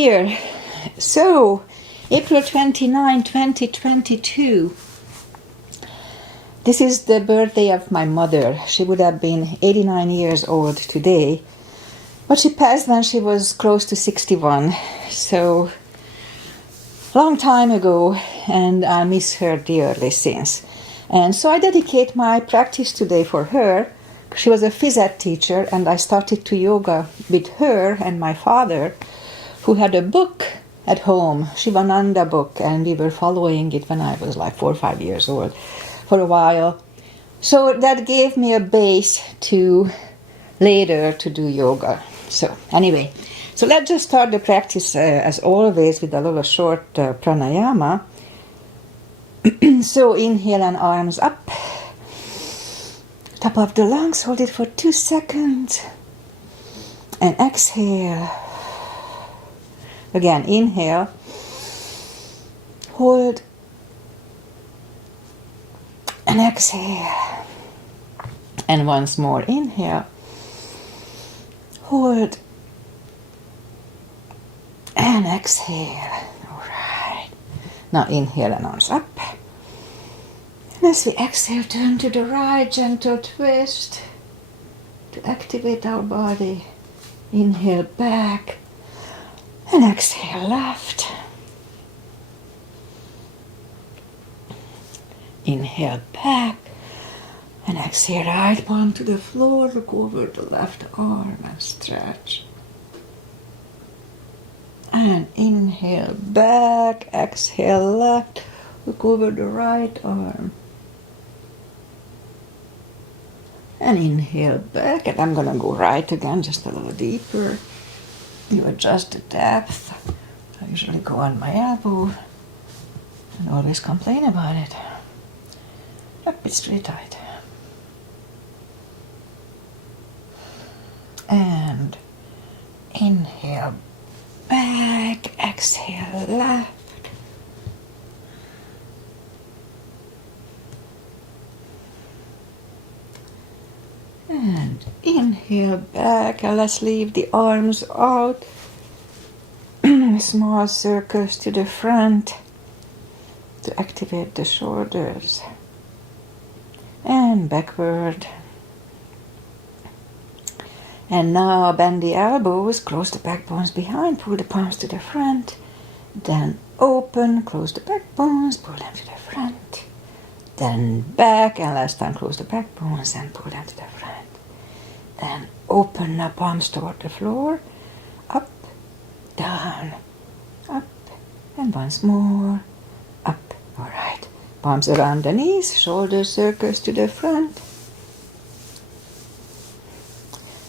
year. So, April 29, 2022. This is the birthday of my mother. She would have been 89 years old today, but she passed when she was close to 61. So, long time ago, and I miss her dearly since. And so I dedicate my practice today for her. She was a phys ed teacher, and I started to yoga with her and my father, who had a book at home, Shivananda book, and we were following it when I was like 4 or 5 years old for a while. So that gave me a base to later to do yoga. So anyway, so let's just start the practice as always with a little short pranayama. So inhale and arms up, top of the lungs, hold it for 2 seconds, and exhale. Again, inhale, hold, and exhale. And once more, inhale, hold, and exhale. All right. Now inhale and arms up. And as we exhale, turn to the right, gentle twist to activate our body. Inhale back and exhale left. Inhale back and exhale right palm to the floor. Look over the left arm and stretch. And inhale back, exhale left. Look over the right arm. And inhale back, and I'm gonna go right again, just a little deeper. You adjust the depth. I usually go on my elbow and always complain about it. Up it straight tight. And inhale back, exhale left. And inhale back, and let's leave the arms out. Small circles to the front to activate the shoulders. And backward. And now bend the elbows, close the back bones behind, pull the palms to the front. Then open, close the back bones, pull them to the front. Then back, and last time close the back bones and pull them to the front. Then open the palms toward the floor, up, down, up, and once more, up. All right. Palms around the knees, shoulder circles to the front,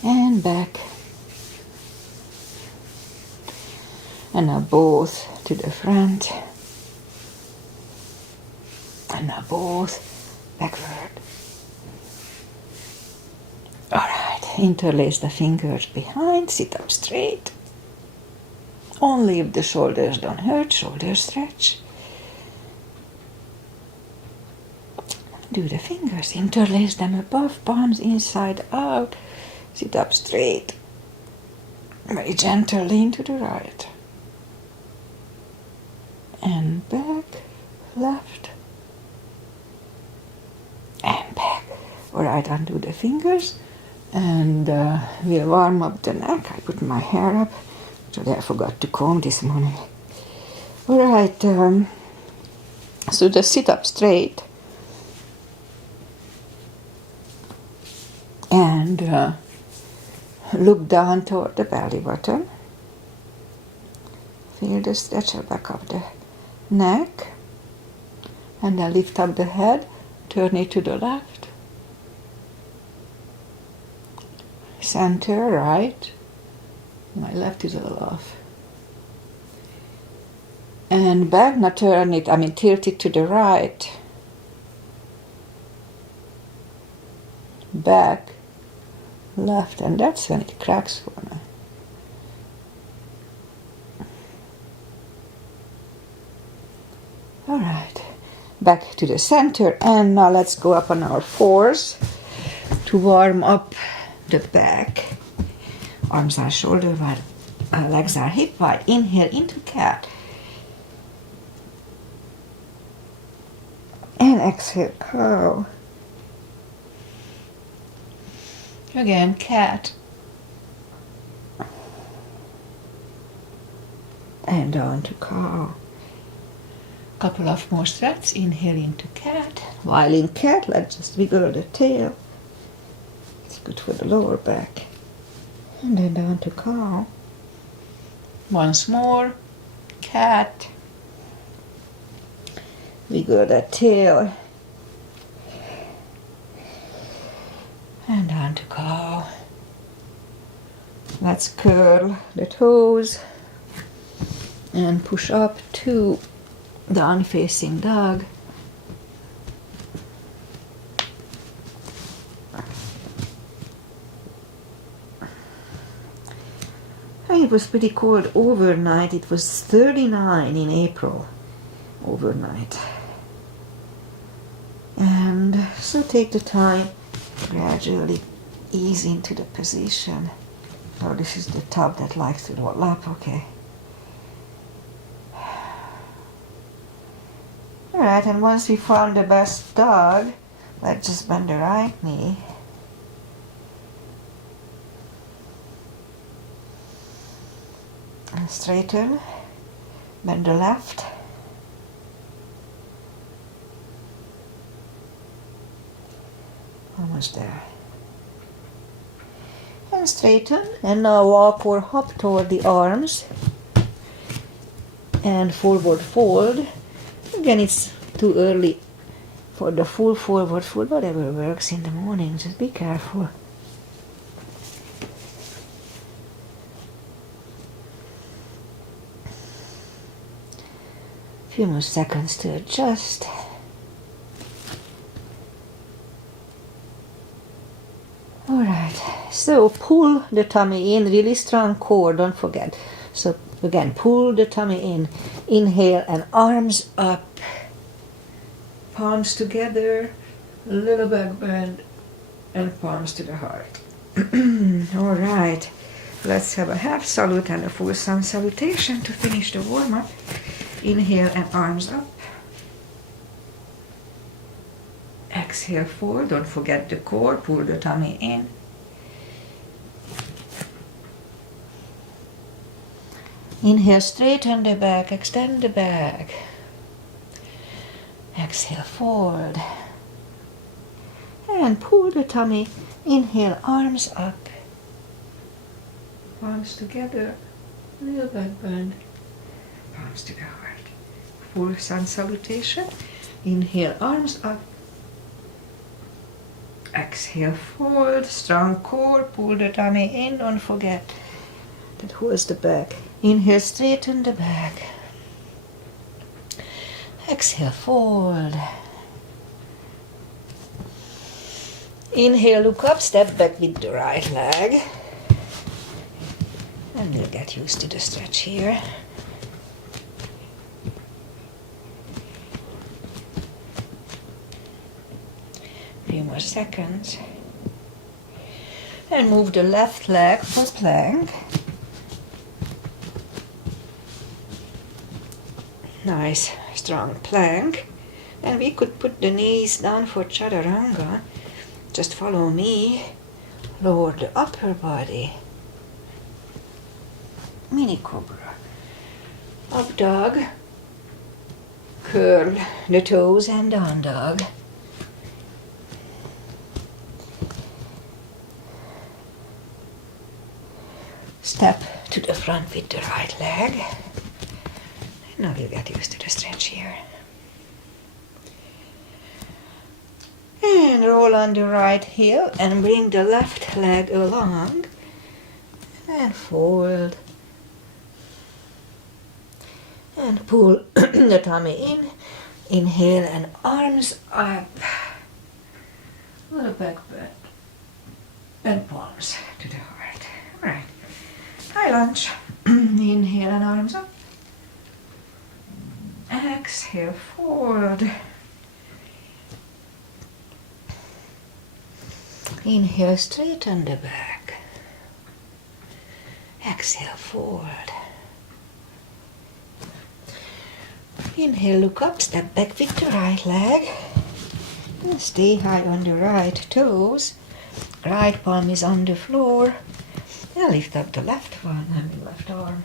and back. And now both to the front, and now both backward. All right, interlace the fingers behind, sit up straight. Only if the shoulders don't hurt, shoulder stretch. Do the fingers, interlace them above, palms inside out, sit up straight. Very gentle, lean to the right. And back, left, and back. All right, undo the fingers. And we'll warm up the neck. I put my hair up. Actually, I forgot to comb this morning. All right, so just sit up straight. And look down toward the belly button. Feel the stretch back of the neck. And then lift up the head, turn it to the left. Center, right. My left is a little off. And back, now turn it, tilt it to the right. Back, left, and that's when it cracks for me. All right, back to the center, and now let's go up on our fours to warm up the back. Arms on shoulder wide Legs are hip wide. Inhale into cat. And exhale, cow. Again, cat. And down to cow. Couple of more stretches. Inhale into cat. While in cat, let's just wiggle the tail. It's good for the lower back. And then down to cow. Once more. Cat. Wiggle the tail. And down to cow. Let's curl the toes and push up to down facing dog. It was pretty cold overnight. It was 39 in April overnight. And so take the time, gradually ease into the position. Oh, this is the tub that likes to roll up, okay. Alright, and once we found the best dog, let's just bend the right knee. And straighten, bend the left. Almost there. And straighten, and now walk or hop toward the arms. And forward fold. Again, it's too early for the full forward fold, whatever works in the morning, just be careful. Few more seconds to adjust. Alright, so pull the tummy in, really strong core, don't forget. So again, pull the tummy in, inhale and arms up, palms together, a little back bend, and palms to the heart. Alright, let's have a half salute and a full sun salutation to finish the warm-up. Inhale and arms up. Exhale, fold. Don't forget the core. Pull the tummy in. Inhale, straighten the back. Extend the back. Exhale, fold. And pull the tummy. Inhale, arms up. Palms together. Little back bend. Palms to the heart. Full sun salutation. Inhale, arms up. Exhale, fold. Strong core. Pull the tummy in. Don't forget that holds the back. Inhale, straighten the back. Exhale, fold. Inhale, look up. Step back with the right leg. And we'll get used to the stretch here. Few more seconds. And move the left leg for plank. Nice, strong plank. And we could put the knees down for chaturanga. Just follow me. Lower the upper body. Mini cobra. Up dog. Curl the toes and down dog. Step to the front with the right leg. And now we'll get used to the stretch here. And roll on the right heel and bring the left leg along. And fold. And pull the tummy in. Inhale and arms up. Little back bend. And palms to the heart. Alright. High lunge. Inhale and arms up. Exhale, fold. Inhale, straighten the back. exhale, forward. Inhale, look up, step back with the right leg. And stay high on the right toes. Right palm is on the floor. And lift up the left one, left arm.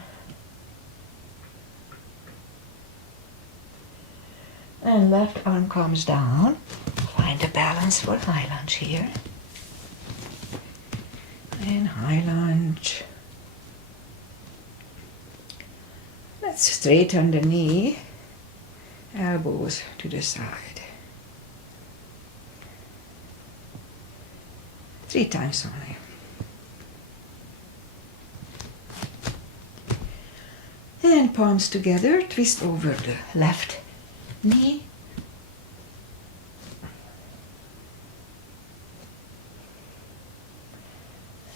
And left arm comes down. Find a balance for high lunge here. And high lunge. Let's straighten the knee. Elbows to the side. 3 times only. And palms together, twist over the left knee.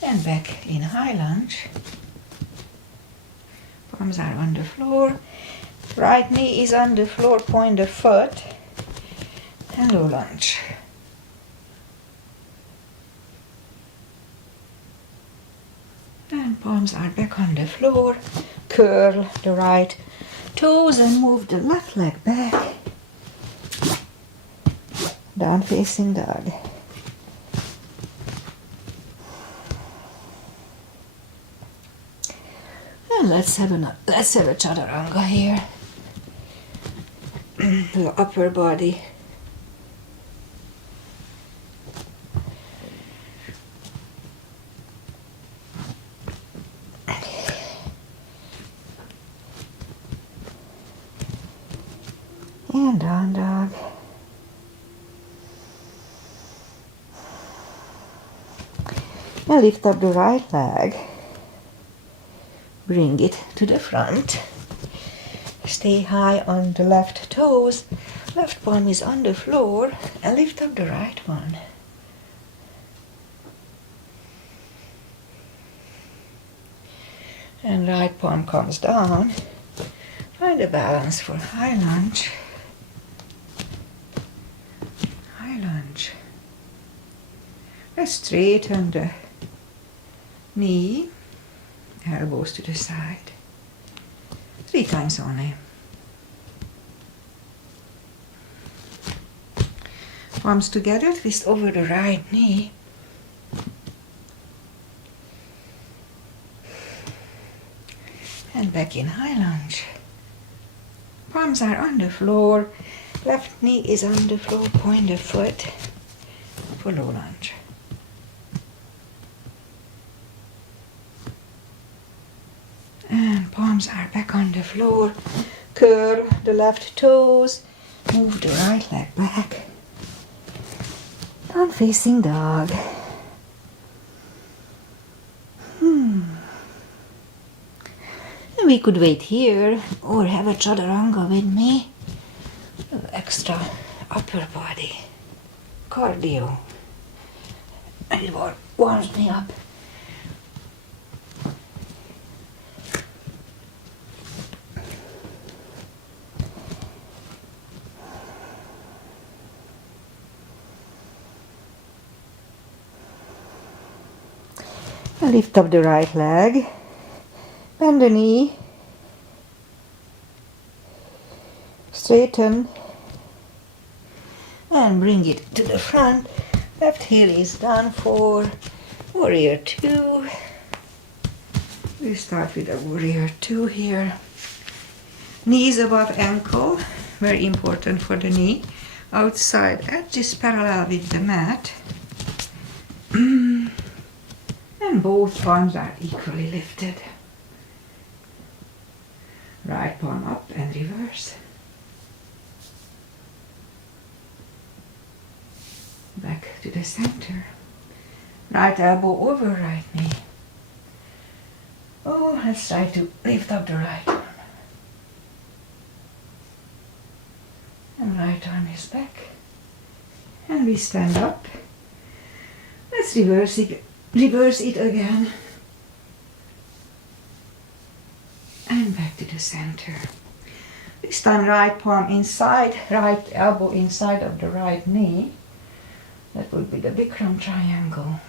And back in high lunge. Palms are on the floor. Right knee is on the floor, point the foot. And low lunge. And palms are back on the floor. Curl the right toes and move the left leg back. Down facing dog. And let's have a chaturanga here. The upper body. And down dog. And lift up the right leg. Bring it to the front. Stay high on the left toes. Left palm is on the floor. And lift up the right one. And right palm comes down. Find a balance for high lunge. High lunge. Let's straighten the knee. Elbows to the side. 3 times only. Palms together, twist over the right knee. And back in high lunge. Palms are on the floor. Left knee is on the floor, point the foot for low lunge. And palms are back on the floor. Curl the left toes. Move the right leg back. Down facing dog. And we could wait here or have a chaturanga with me. Extra upper body cardio. It warms me up. Lift up the right leg, bend the knee, straighten, and bring it to the front. Left heel is down for warrior 2. We start with a warrior 2 here. Knees above ankle, very important for the knee. Outside edge is parallel with the mat. And both arms are equally lifted. Right palm up and reverse. Back to the center. Right elbow over right knee. Oh, let's try to lift up the right arm. And right arm is back. And we stand up. Let's reverse it again. And back to the center. This time right palm inside, right elbow inside of the right knee. That would be the Bikram triangle.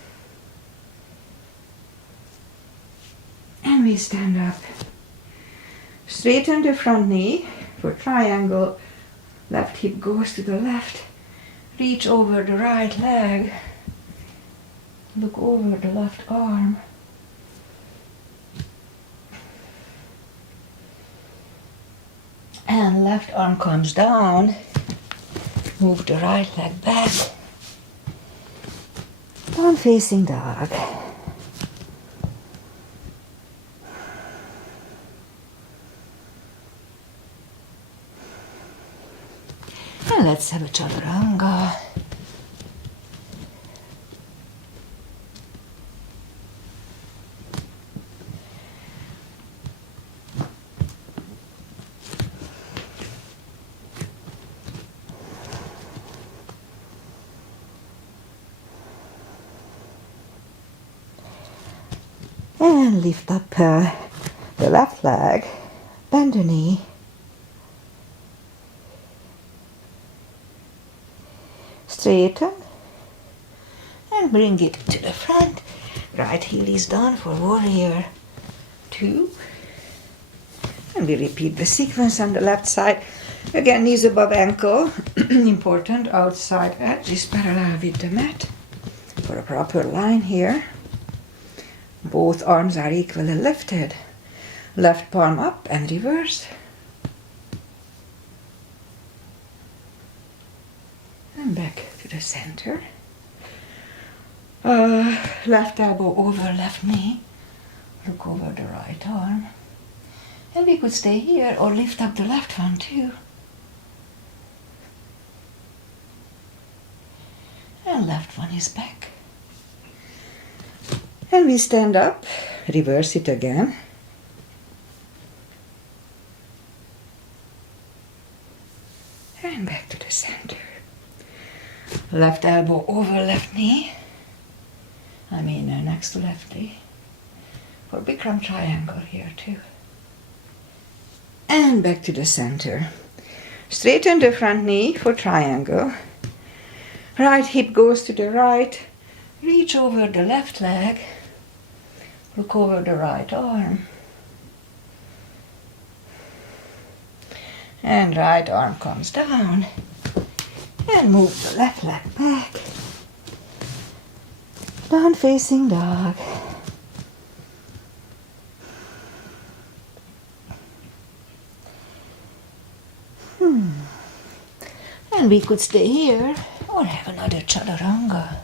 And And we stand up. Straighten the front knee for triangle. Left hip goes to the left. Reach over the right leg. Look over the left arm. And left arm comes down. Move the right leg back. Down facing dog. And let's have a chaturanga. And lift up the left leg, bend the knee. Straighten and bring it to the front. Right heel is down for warrior 2. And we repeat the sequence on the left side. Again, knees above ankle. Important, outside edge is parallel with the mat for a proper line here. Both arms are equally lifted. Left palm up and reverse. And back to the center. Left elbow over left knee. Look over the right arm. And we could stay here or lift up the left one too. And left one is back. And we stand up, reverse it again. And back to the center. Left elbow over left knee. Next to left knee. For Bikram triangle here too. And back to the center. Straighten the front knee for triangle. Right hip goes to the right. Reach over the left leg. Look over the right arm. And right arm comes down. And move the left leg back. Down facing dog. And we could stay here or have another chaturanga.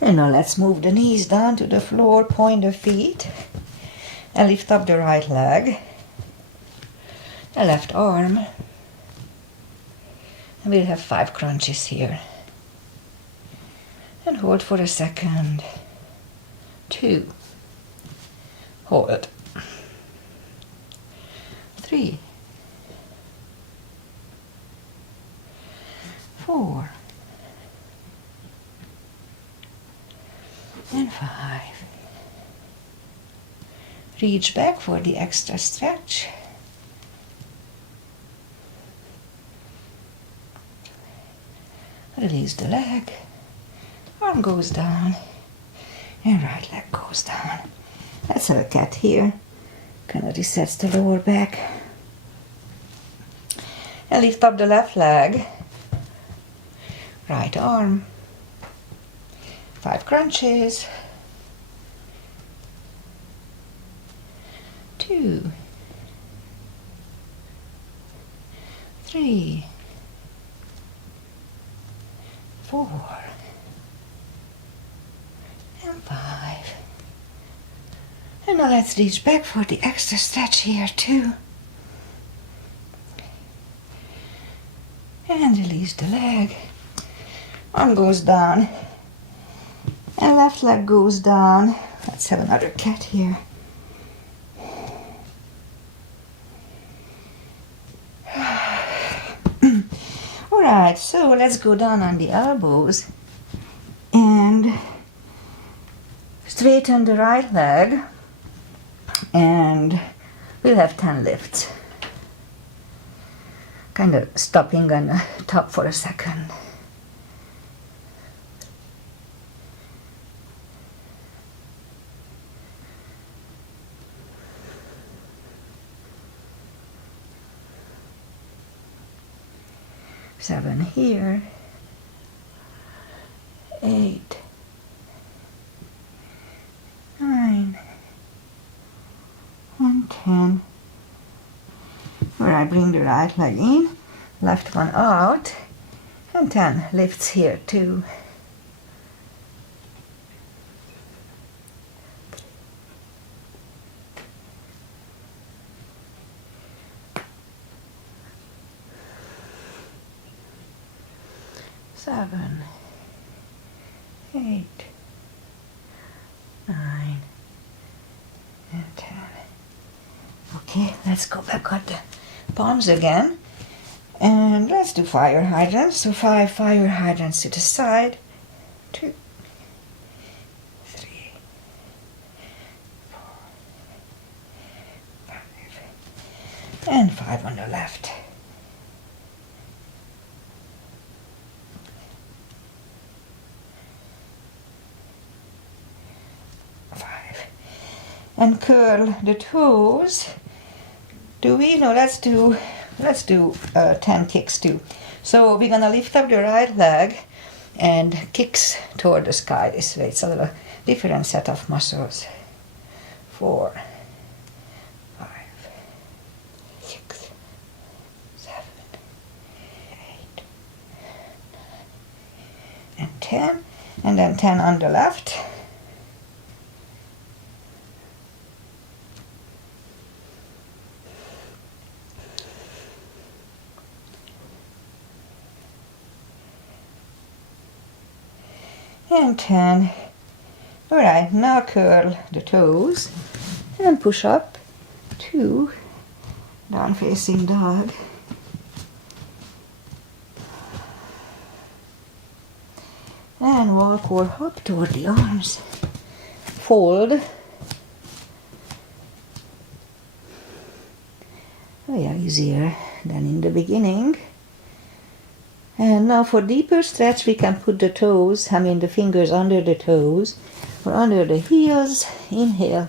And now let's move the knees down to the floor, point the feet, and lift up the right leg, the left arm, and we'll have 5 crunches here. And hold for a second. 2. Hold. 3. 4. And 5. Reach back for the extra stretch. Release the leg. Arm goes down. And right leg goes down. Let's have a cat here. Kind of resets the lower back. And lift up the left leg. Right arm. 5 crunches. 2. 3. 4. And 5. And now let's reach back for the extra stretch here too. And release the leg. Arm goes down. And left leg goes down. Let's have another cat here. Alright, so let's go down on the elbows And straighten the right leg, and we'll have 10 lifts. Kind of stopping on the top for a second. Seven here, 8, 9, and 10. Where I bring the right leg in, left one out, and 10 lifts here too. Seven, 8, 9, and 10. Okay, let's go back on the palms again. And let's do fire hydrants. So 5 fire hydrants to the side. 2, 3, 4, 5. And 5 on the left. And curl the toes. Do we? No, let's do 10 kicks too. So we're gonna lift up the right leg and kicks toward the sky this way. It's a little different set of muscles. 4, 5, 6, 7, 8, 9, and 10. And then 10 on the left. And 10. Alright, now curl the toes and push up 2, down facing dog. And walk or hop toward the arms. Fold. Oh yeah, easier than in the beginning. And now for deeper stretch, we can put the toes, the fingers under the toes or under the heels. Inhale.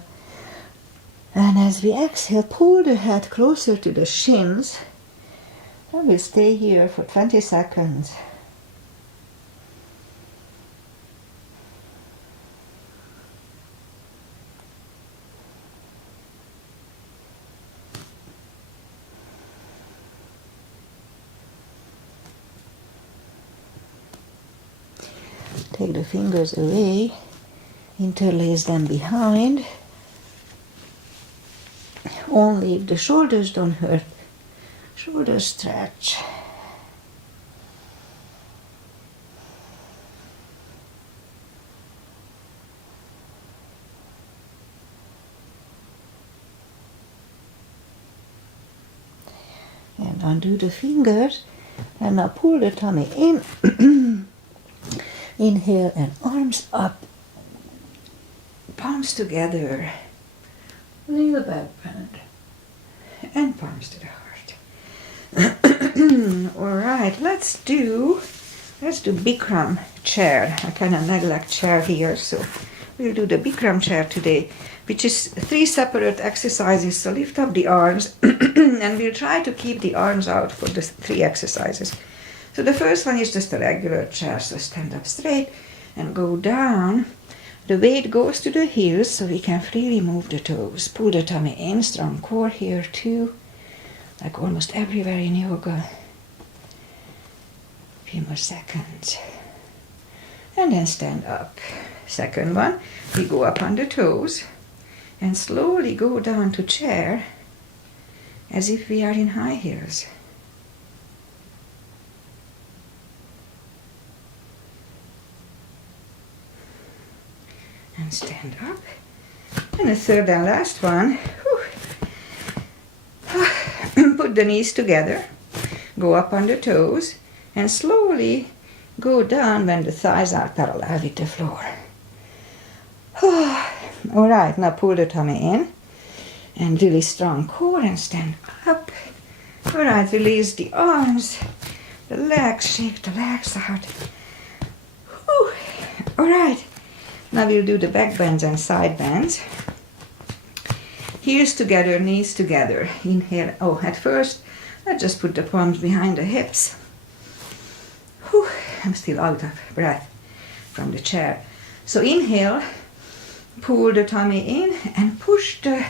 And as we exhale, pull the head closer to the shins. And we'll stay here for 20 seconds. Take the fingers away, interlace them behind. Only if the shoulders don't hurt. Shoulders stretch. And undo the fingers and now pull the tummy in. Inhale and arms up, palms together, little back bend, and palms to the heart. All right, let's do Bikram chair. I kind of neglect chair here, so we'll do the Bikram chair today, which is 3 separate exercises. So lift up the arms, and we'll try to keep the arms out for the 3 exercises. So the first one is just a regular chair, so stand up straight and go down. The weight goes to the heels, so we can freely move the toes. Pull the tummy in, strong core here too, like almost everywhere in yoga. A few more seconds. And then stand up. Second one, we go up on the toes and slowly go down to chair as if we are in high heels. And stand up. And the third and last one, put the knees together, go up on the toes, and slowly go down when the thighs are parallel with the floor. Alright, now pull the tummy in and really strong core and stand up. Alright, release the arms, the legs, shake the legs out. Alright, now we'll do the back bends and side bends. Heels together, knees together. Inhale. Oh, at first, let's just put the palms behind the hips. I'm still out of breath from the chair. So inhale, pull the tummy in and push the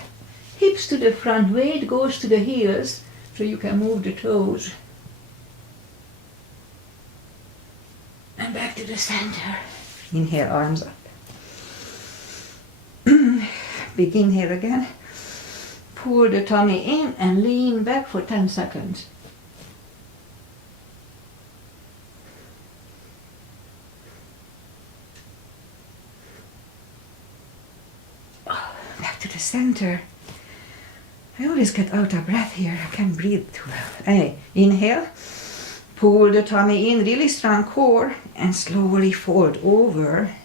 hips to the front. Weight goes to the heels so you can move the toes. And back to the center. Inhale, arms up. Big inhale again. Pull the tummy in and lean back for 10 seconds. Back to the center. I always get out of breath here. I can't breathe too well. Hey, inhale. Pull the tummy in, really strong core, and slowly fold over.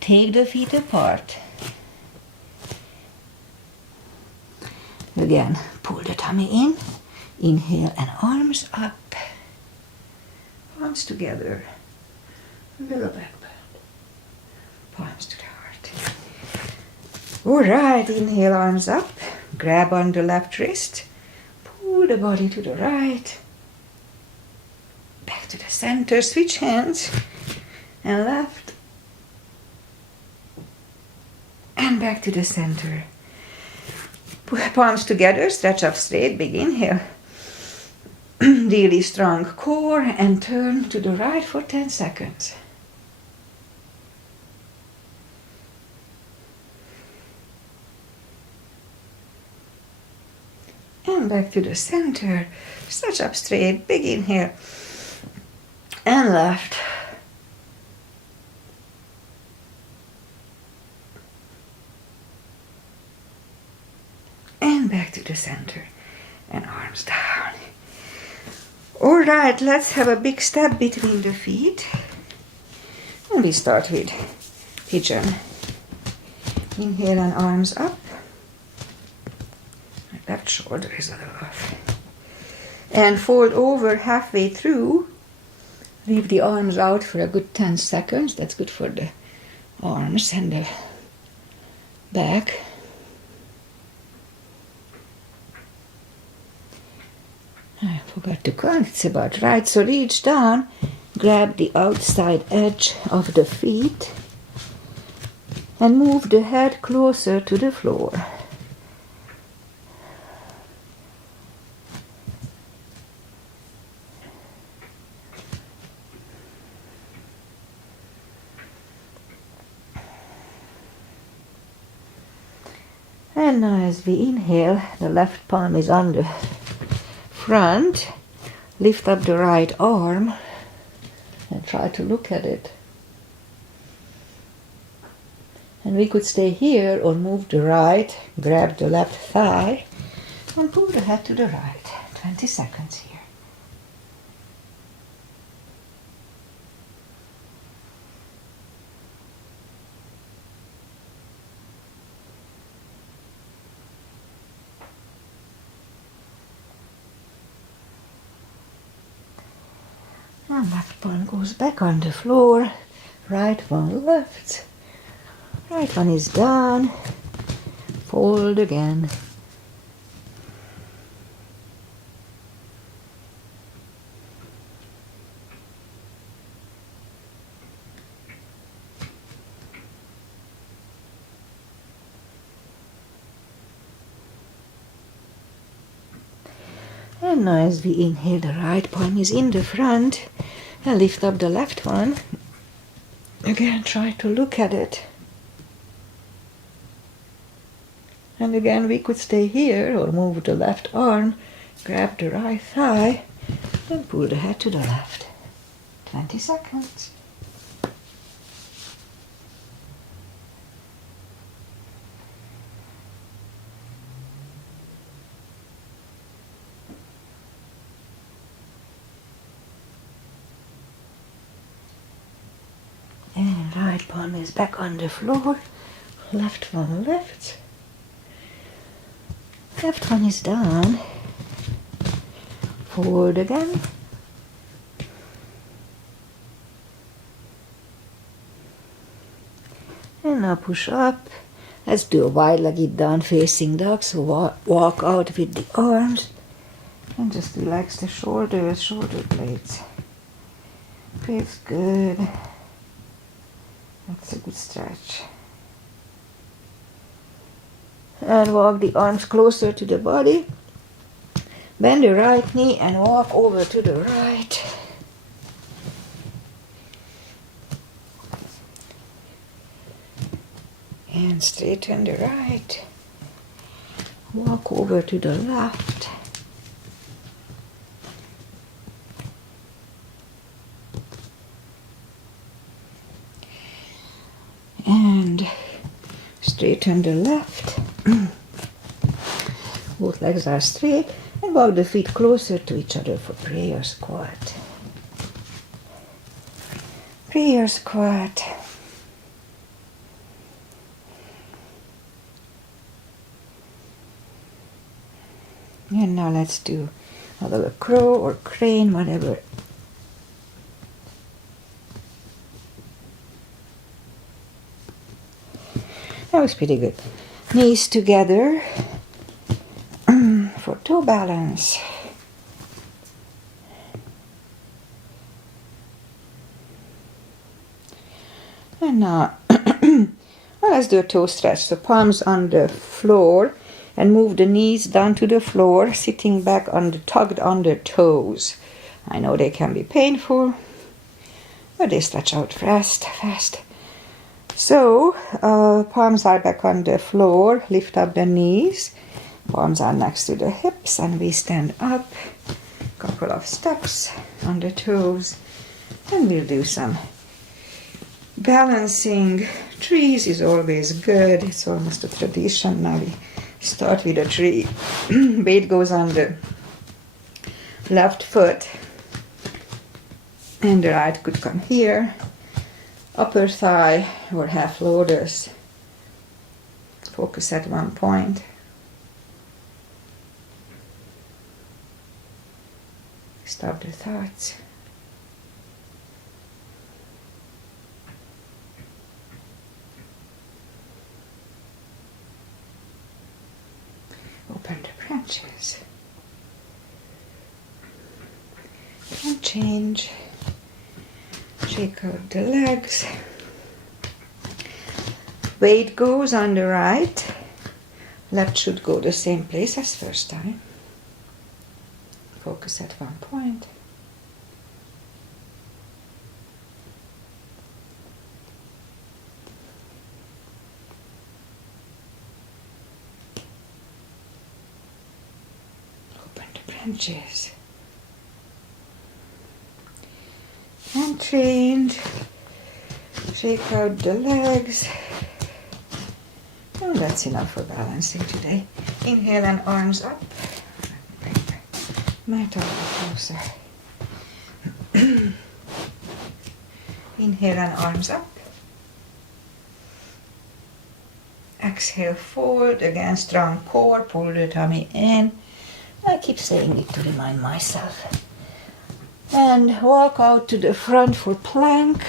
Take the feet apart. Again, pull the tummy in. Inhale and arms up. Palms together. A little back bend. Palms to the heart. Alright, inhale, arms up. Grab on the left wrist. Pull the body to the right. Back to the center. Switch hands. And left. And back to the center. Palms together, stretch up straight, big inhale. Really strong core and turn to the right for 10 seconds. And back to the center. Stretch up straight, big inhale. And left. And back to the center. And arms down. Alright, let's have a big step between the feet. And we start with pigeon. Inhale and arms up. My left shoulder is a little off. And fold over halfway through. Leave the arms out for a good 10 seconds. That's good for the arms and the back. I forgot to count, it's about right. So reach down, grab the outside edge of the feet and move the head closer to the floor. And now as we inhale, the left palm is on the front. Lift up the right arm and try to look at it. And we could stay here or move the right, grab the left thigh and pull the head to the right. 20 seconds here. And left palm goes back on the floor, right one left, right one is down, fold again. And now as we inhale, the right palm is in the front and lift up the left one. Again, try to look at it. And again, we could stay here or move the left arm, grab the right thigh and pull the head to the left. 20 seconds. Right palm is back on the floor. Left one left. Left one is down. Forward again. And now push up. Let's do a wide-legged down-facing dog. So walk out with the arms. And just relax the shoulders, shoulder blades. Feels good. That's a good stretch. And walk the arms closer to the body. Bend the right knee and walk over to the right. And straighten the right. Walk over to the left. And straighten the left. Both legs are straight. And walk the feet closer to each other for prayer squat. Prayer squat. And now let's do a little crow or crane, whatever. That was pretty good. Knees together for toe balance. And now let's do a toe stretch. So palms on the floor and move the knees down to the floor, sitting back tugged on the toes. I know they can be painful, but they stretch out fast. So palms are back on the floor, lift up the knees, palms are next to the hips, and we stand up, couple of steps on the toes, and we'll do some balancing. Trees is always good, it's almost a tradition. Now we start with a tree. Weight goes on the left foot, and the right could come here. Upper thigh or half lotus. Focus at one point. Stop the thoughts. Open the branches. And change. Shake out the legs. Weight goes on the right. Left should go the same place as first time. Focus at one point. Open the branches. And change. Shake out the legs. And that's enough for balancing today. Inhale and arms up. Mat a little closer. Inhale and arms up. Exhale, fold. Again, strong core. Pull the tummy in. I keep saying it to remind myself. And walk out to the front for plank.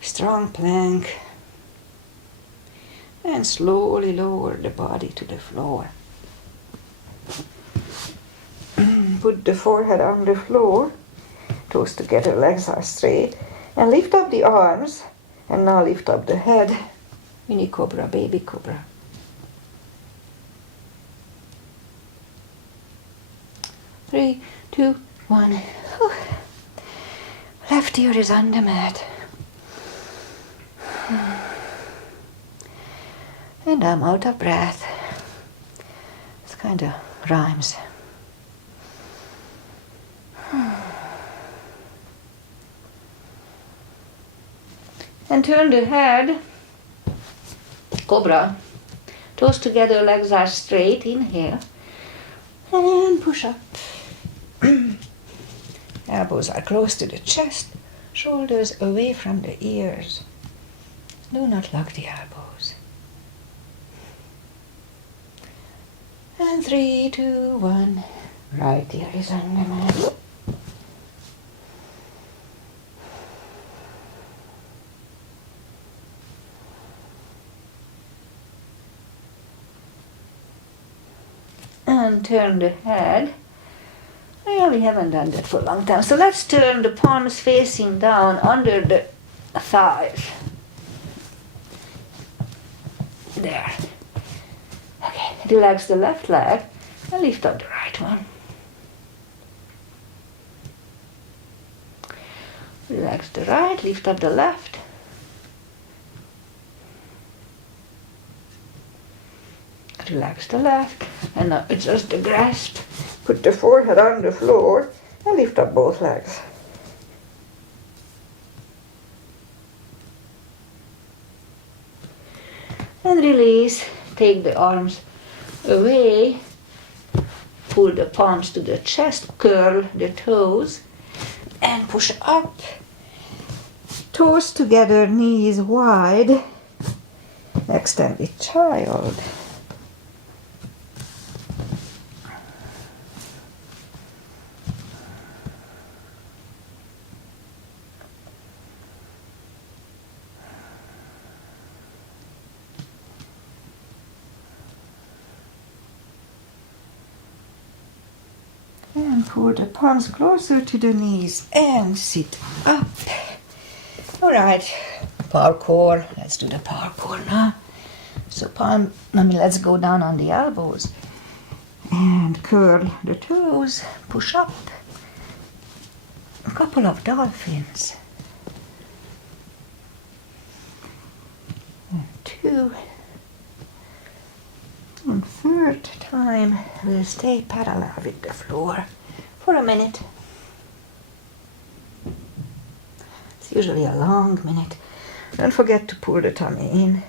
Strong plank. And slowly lower the body to the floor. Put the forehead on the floor. Toes together, legs are straight. And lift up the arms. And now lift up the head. Mini cobra, baby cobra. Three, two, one. Left ear is on the mat. And I'm out of breath. It kind of rhymes. And turn the head. Cobra. Toes together, legs are straight. Inhale. And push up. Elbows are close to the chest, shoulders away from the ears. Do not lock the elbows. And 3, 2, 1. Right ear is on the mat. And turn the head. Well, we haven't done that for a long time. So let's turn the palms facing down under the thighs. There. Okay, relax the left leg and lift up the right one. Relax the right, lift up the left. Relax the left, and now adjust the grasp. Put the forehead on the floor and lift up both legs. And release. Take the arms away. Pull the palms to the chest. Curl the toes and push up. Toes together, knees wide. Extended child. And pull the palms closer to the knees and sit up. All right, parkour. Let's do the parkour now. So let's go down on the elbows and curl the toes. Push up. A couple of dolphins. And 2. And third time, we'll stay parallel with the floor for a minute. It's usually a long minute. Don't forget to pull the tummy in.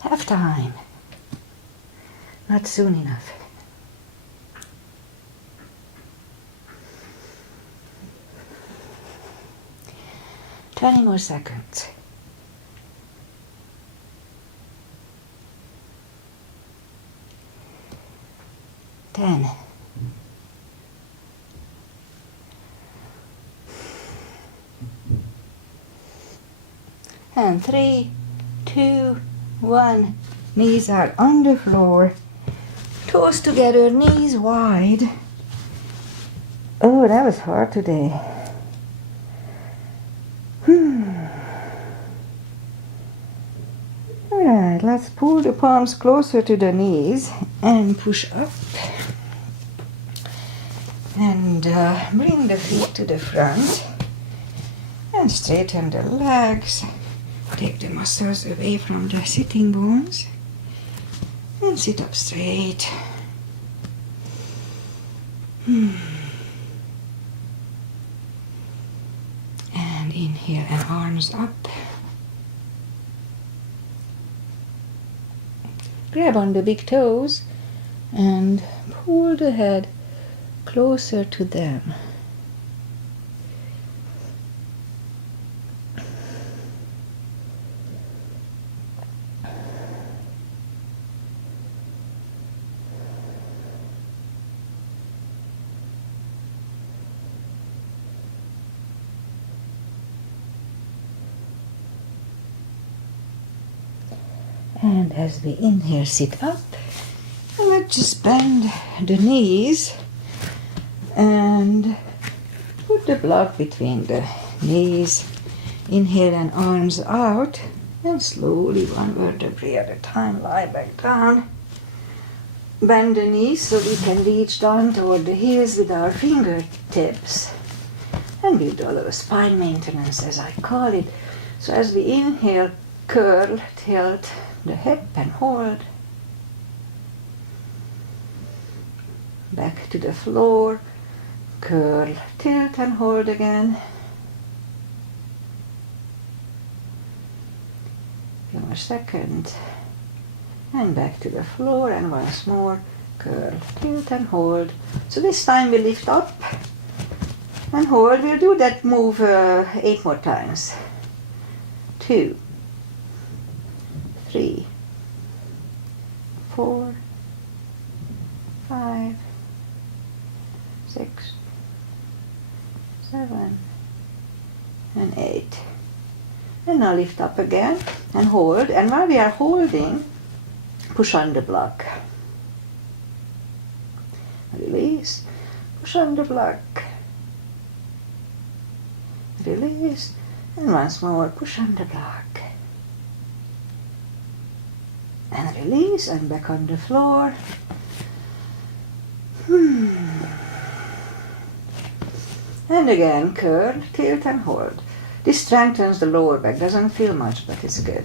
Have time. Not soon enough. Twenty more seconds. 10. And 3, 2, 1. Knees are on the floor. Toes together, knees wide. Oh, that was hard today. Alright, let's pull the palms closer to the knees and push up. And bring the feet to the front. And straighten the legs. Take the muscles away from the sitting bones. And sit up straight. And inhale and arms up. Grab on the big toes and pull the head closer to them. And as we inhale, sit up. And let's just bend the knees and put the block between the knees. Inhale and arms out. And slowly, one vertebrae at a time, lie back down. Bend the knees so we can reach down toward the heels with our fingertips. And we do a little spine maintenance, as I call it. So as we inhale, curl, tilt the hip and hold. back to the floor, curl, tilt and hold again. Few more seconds. And back to the floor, and once more, curl, tilt and hold. So this time we lift up and hold. We'll do that move 8 more times. 2, 3, 4, 5, 6, 7, and 8. And now lift up again and hold. And while we are holding, push on the block. Release, push on the block. Release, and once more, push on the block. And release, and back on the floor. And again, curl, tilt and hold. This strengthens the lower back. Doesn't feel much, but it's good.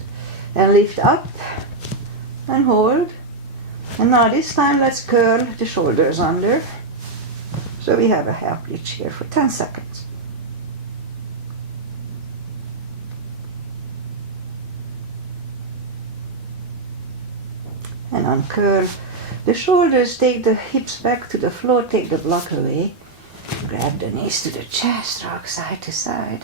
And lift up and hold. And now this time let's curl the shoulders under. So we have a half bridge here for 10 seconds. And uncurl the shoulders, take the hips back to the floor, take the block away. Grab the knees to the chest, rock side to side.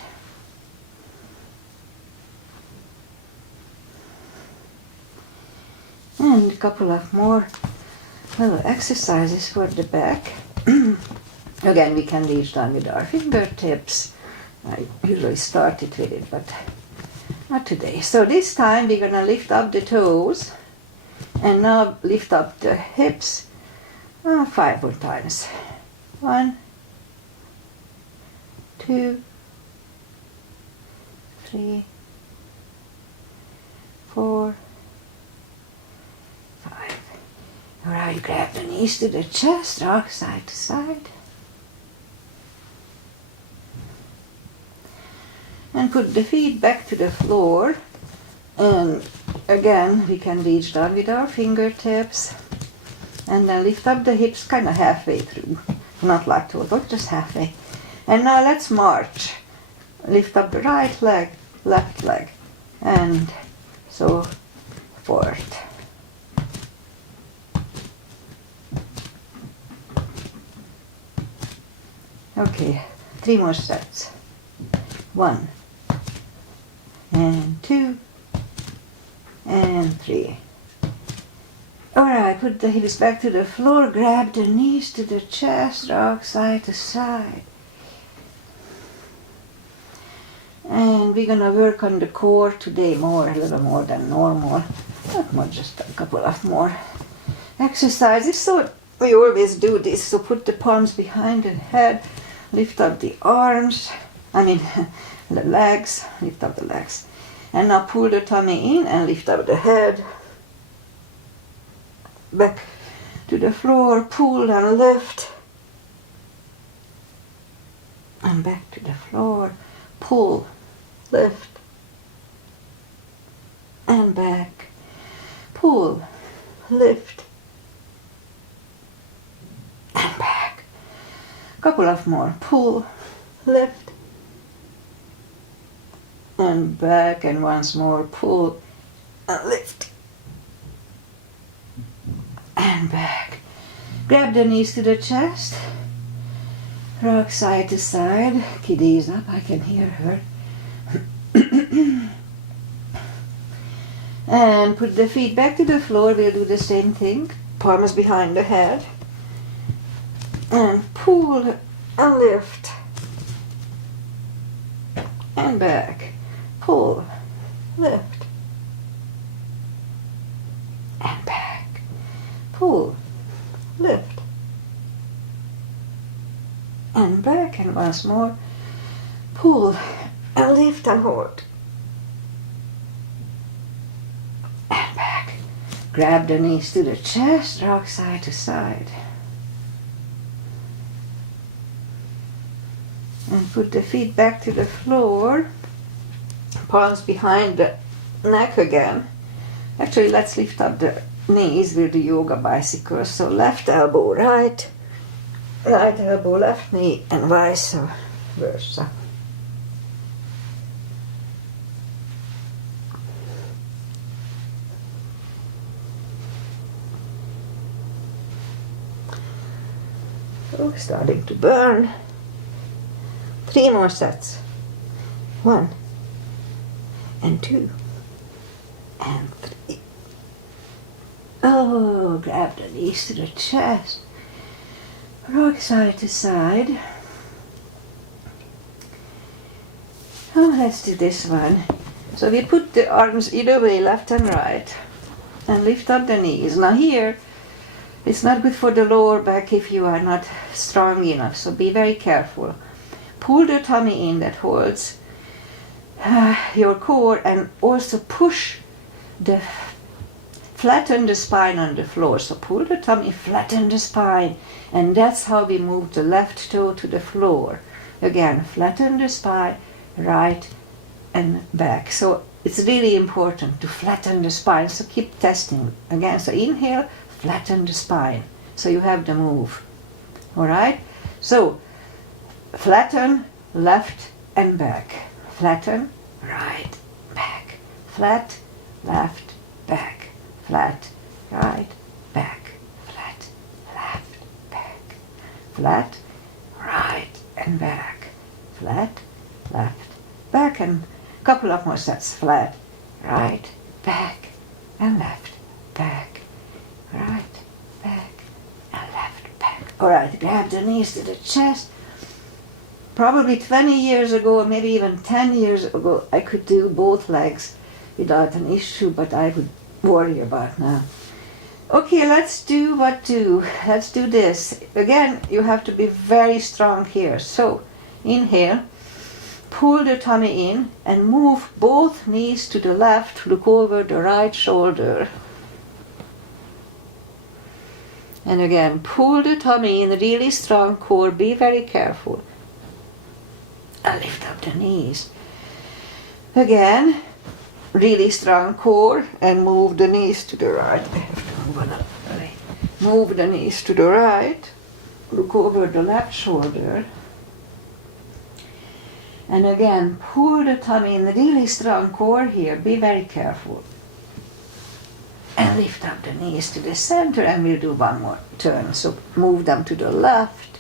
And a couple of more little exercises for the back. Again, we can reach down with our fingertips. I usually started with it, but not today. So this time we're going to lift up the toes and now lift up the hips 5 more times. 1, 2, 3, 4, 5. Alright, grab the knees to the chest, rock side to side. And put the feet back to the floor. And again, we can reach down with our fingertips. And then lift up the hips kind of halfway through. Not like total, just halfway. And now let's march. Lift up the right leg, left leg. And so forth. Okay, 3 more sets. 1, and 2, and 3. Alright, put the hips back to the floor, grab the knees to the chest, rock side to side. And we're gonna work on the core today more, a little more than normal. Not much, just a couple of more exercises. So we always do this. So put the palms behind the head, lift up the arms, the legs, lift up the legs. And now pull the tummy in and lift up the head. Back to the floor, pull and lift. And back to the floor, pull, lift. And back, pull, lift. And back. Couple of more, pull, lift. And back, and once more, pull and lift. And back. Grab the knees to the chest. Rock side to side. Kiddies up, I can hear her. And put the feet back to the floor. We'll do the same thing. Palms behind the head. And pull and lift. And back. Pull, lift, and back. Pull, lift, and back. And once more. Pull and lift and hold. And back. Grab the knees to the chest, rock side to side. And put the feet back to the floor. Palms behind the neck again. Actually, let's lift up the knees with the yoga bicycle. So left elbow right, right elbow, left knee, and vice versa. Oh, starting to burn. 3 more sets. 1 and 2 and 3. Oh, grab the knees to the chest. Rock side to side. Oh, let's do this one. So we put the arms either way, left and right, and lift up the knees. Now here, it's not good for the lower back if you are not strong enough, so be very careful. Pull the tummy in that holds your core, and also flatten the spine on the floor. So pull the tummy, flatten the spine, and that's how we move the left toe to the floor. Again, flatten the spine, right and back. So it's really important to flatten the spine, so keep testing. Again, so inhale, flatten the spine, so you have the move. Alright? So, flatten, left and back. Flatten, right, back. Flat, left, back. Flat, right, back. Flat, left, back. Flat, right and back. Flat, left, back, and a couple of more sets. Flat, right, back, and left, back. Right, back, and left, back. Alright, grab the knees to the chest. Probably 20 years ago, or maybe even 10 years ago, I could do both legs without an issue, but I would worry about now. Okay, let's do Let's do this. Again, you have to be very strong here. So, inhale, pull the tummy in, and move both knees to the left, look over the right shoulder. And again, pull the tummy in, really strong core, be very careful. And lift up the knees. Again, really strong core, and move the knees to the right. I have to move on up. Right. Move the knees to the right, look over the left shoulder. And again, pull the tummy in, really strong core here, be very careful. And lift up the knees to the center, and we'll do one more turn. So move them to the left.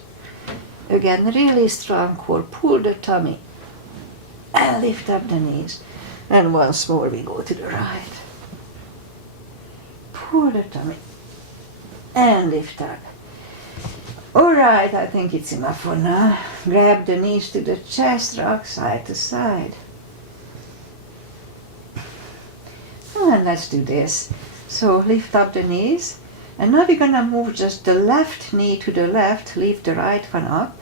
Again, really strong core, pull the tummy, and lift up the knees. And once more we go to the right. Pull the tummy, and lift up. Alright, I think it's enough for now. Grab the knees to the chest, rock side to side. And let's do this. So lift up the knees, and now we're gonna move just the left knee to the left, leave the right one up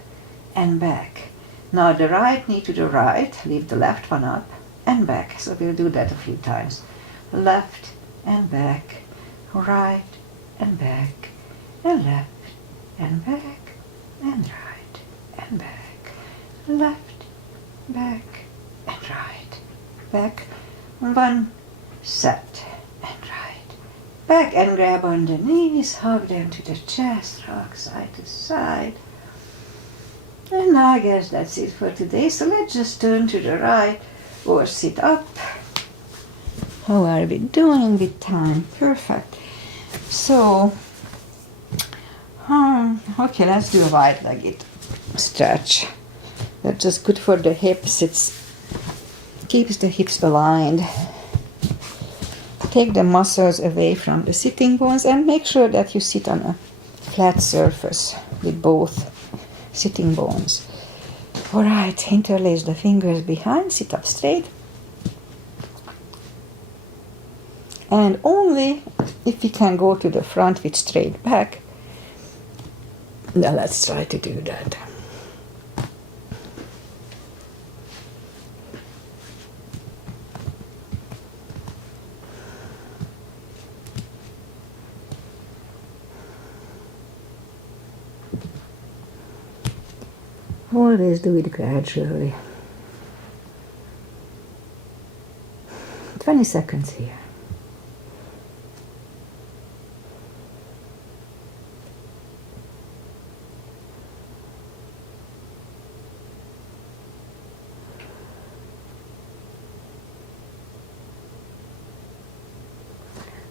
and back. Now the right knee to the right, leave the left one up and back. So we'll do that a few times. Left and back, right and back, and left and back, and right and back, left, back, and right, back. One set, and right. Back, and grab on the knees, hug them to the chest, rock side to side. And I guess that's it for today. So let's just turn to the right or sit up. How are we doing with time? Perfect. So, okay, let's do a wide-legged stretch. That's just good for the hips. It keeps the hips aligned. Take the muscles away from the sitting bones, and make sure that you sit on a flat surface with both sitting bones. Alright, interlace the fingers behind, sit up straight. And only if we can go to the front with straight back. Now let's try to do that. Always do it gradually. 20 seconds here.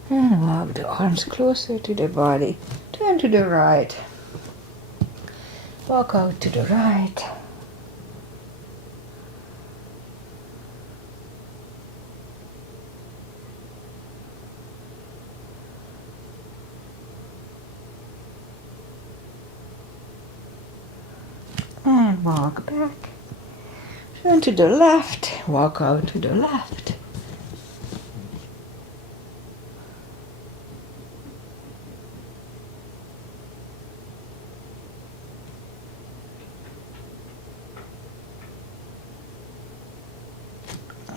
And walk the arms closer to the body. Turn to the right. Walk out to the right. And walk back. Turn to the left. Walk out to the left.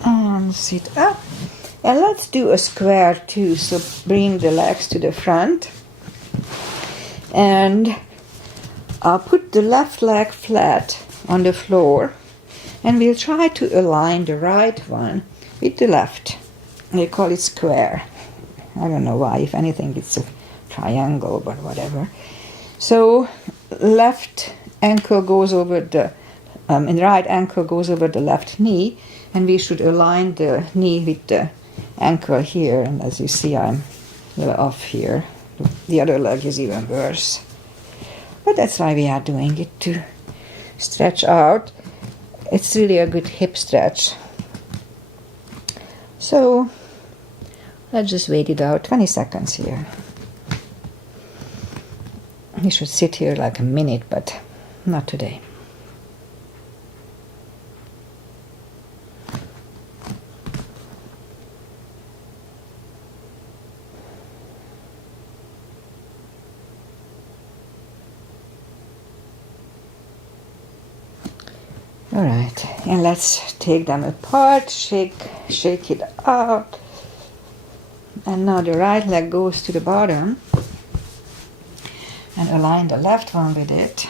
And sit up. And let's do a square too. So bring the legs to the front. And I'll put the left leg flat on the floor. And we'll try to align the right one with the left. They call it square. I don't know why. If anything, it's a triangle, but whatever. So left ankle goes over the, and right ankle goes over the left knee. And we should align the knee with the ankle here. And as you see, I'm a little off here. The other leg is even worse. But that's why we are doing it, to stretch out. It's really a good hip stretch. So let's just wait it out, 20 seconds here. You should sit here like a minute, but not today. All right, and let's take them apart, shake it out. And now the right leg goes to the bottom. And align the left one with it.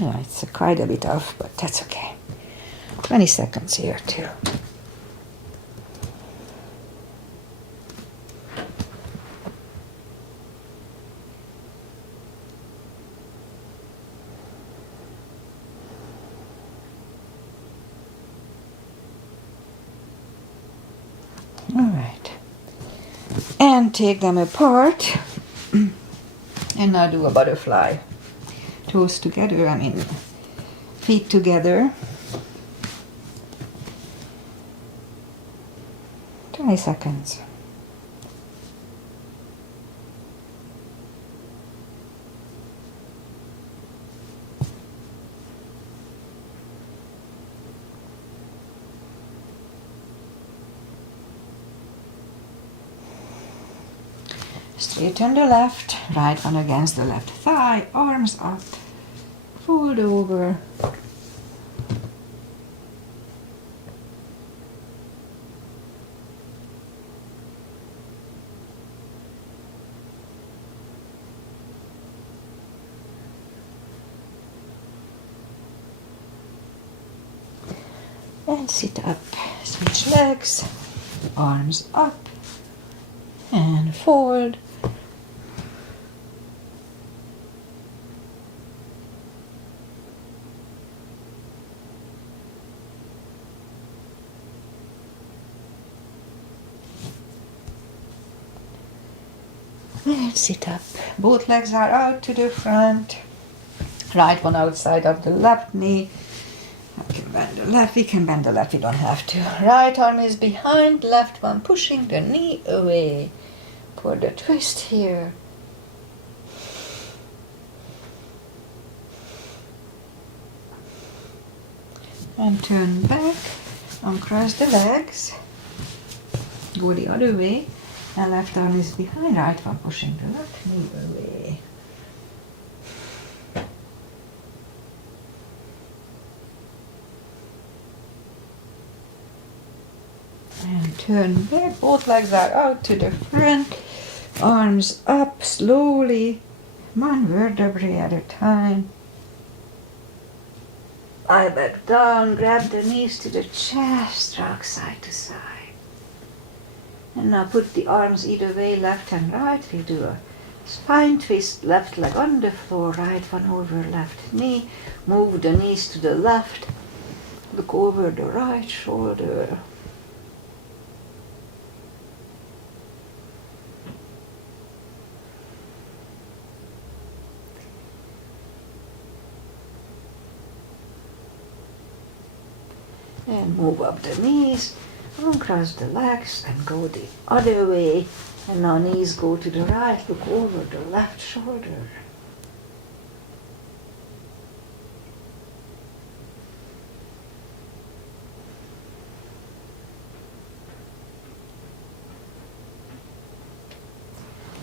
Yeah, it's quite a bit off, but that's okay. 20 seconds here too. All right, and take them apart, and now do a butterfly. Toes together, feet together. 20 seconds. Straighten the left, right one against the left thigh, arms up, fold over. And sit up, switch legs, arms up, and forward. And sit up. Both legs are out to the front. Right one outside of the left knee. I can bend the left. We can bend the left. We don't have to. Right arm is behind. Left one pushing the knee away. For the twist here. And turn back. Uncross the legs. Go the other way. And left arm is behind, right one pushing the left knee away. And turn back, both legs are out to the front, arms up slowly, one vertebrae at a time. Eye back down, grab the knees to the chest, rock side to side. And now put the arms either way, left and right. We do a spine twist, left leg on the floor, right one over left knee. Move the knees to the left. Look over the right shoulder. And move up the knees, uncross the legs and go the other way. And now knees go to the right, look over the left shoulder.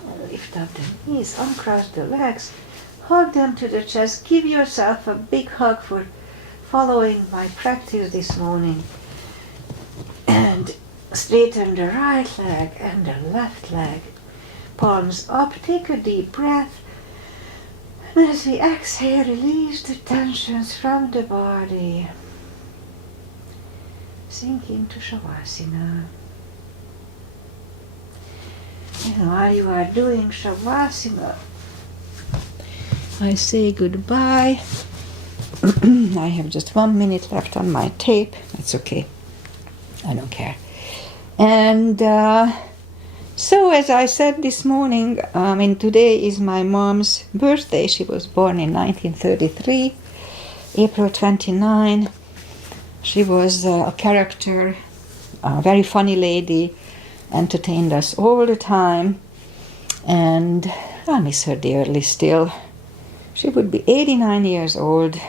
And lift up the knees, uncross the legs, hug them to the chest. Give yourself a big hug for following my practice this morning. And straighten the right leg and the left leg. Palms up, take a deep breath. And as we exhale, release the tensions from the body. Sink into Shavasana. And while you are doing Shavasana, I say goodbye. I have just 1 minute left on my tape. That's okay. I don't care. And so as I said this morning, today is my mom's birthday. She was born in 1933, April 29. She was a character, a very funny lady, entertained us all the time. And I miss her dearly still. She would be 89 years old.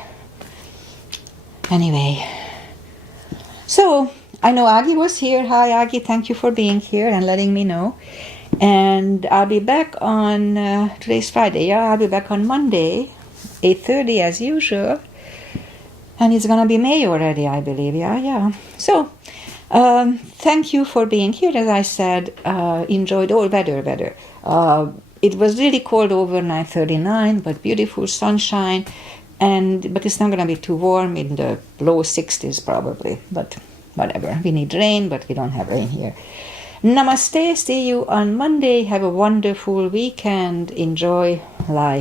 Anyway, so I know Aggie was here. Hi Aggie, thank you for being here and letting me know. And I'll be back on, today's Friday, yeah, I'll be back on Monday, 8:30 as usual. And it's gonna be May already, I believe, yeah. So, thank you for being here. As I said, enjoyed all weather. It was really cold overnight, 39, but beautiful sunshine. But it's not going to be too warm, in the low 60s probably. But whatever. We need rain, but we don't have rain here. Namaste. See you on Monday. Have a wonderful weekend. Enjoy life.